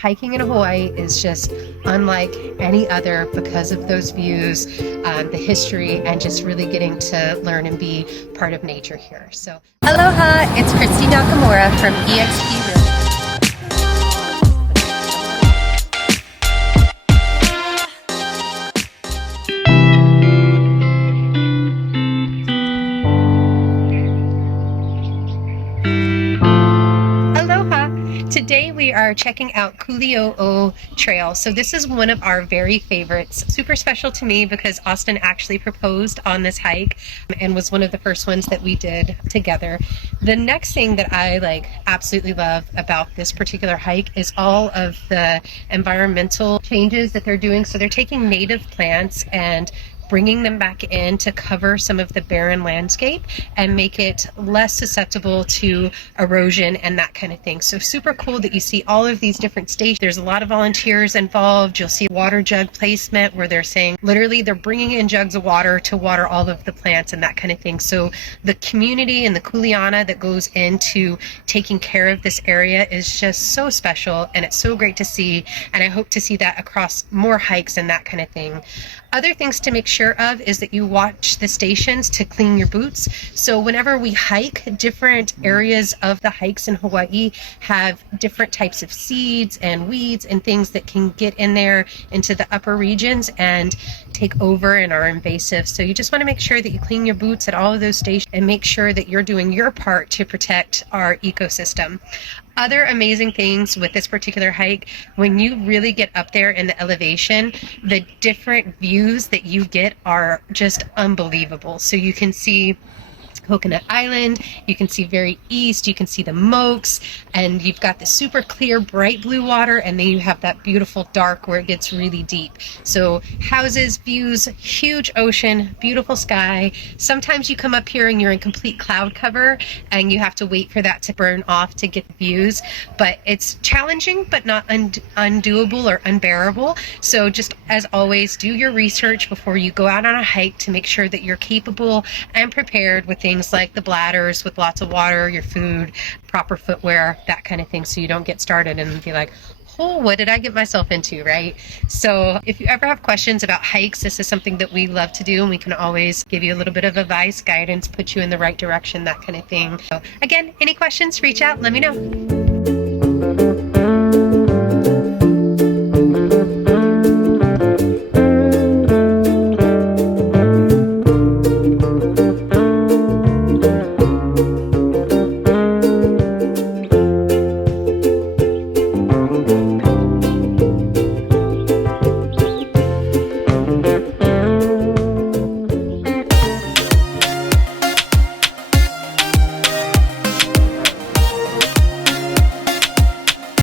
hiking in Hawaii is just unlike any other because of those views, the history, and just really getting to learn and be part of nature here. So, aloha, it's Kristy Nakamura from eXp Realty. Today we are checking out Kuli'ou'ou Trail. So this is one of our very favorites. Super special to me because Austin actually proposed on this hike and was one of the first ones that we did together. The next thing that I absolutely love about this particular hike is all of the environmental changes that they're doing. So they're taking native plants and bringing them back in to cover some of the barren landscape and make it less susceptible to erosion and that kind of thing. So super cool that you see all of these different stations. There's a lot of volunteers involved. You'll see water jug placement where they're saying literally they're bringing in jugs of water to water all of the plants and that kind of thing. So the community and the kuleana that goes into taking care of this area is just so special, and it's so great to see, and I hope to see that across more hikes and that kind of thing. Other things to make sure of is that you watch the stations to clean your boots. So whenever we hike, different areas of the hikes in Hawaii have different types of seeds and weeds and things that can get in there into the upper regions and take over and are invasive. So you just want to make sure that you clean your boots at all of those stations and make sure that you're doing your part to protect our ecosystem. Other amazing things with this particular hike, when you really get up there in the elevation, the different views that you get are just unbelievable. So you can see Coconut Island, you can see very east, you can see the Mokes, and you've got the super clear bright blue water, and then you have that beautiful dark where it gets really deep. So houses, views, huge ocean, beautiful sky. Sometimes you come up here and you're in complete cloud cover and you have to wait for that to burn off to get the views, but it's challenging but not undoable or unbearable. So just as always, do your research before you go out on a hike to make sure that you're capable and prepared with things like the bladders with lots of water, your food, proper footwear, that kind of thing, so you don't get started and be like, oh, what did I get myself into, right? So if you ever have questions about hikes, this is something that we love to do, and we can always give you a little bit of advice, guidance, put you in the right direction, that kind of thing. So again, any questions, reach out, let me know.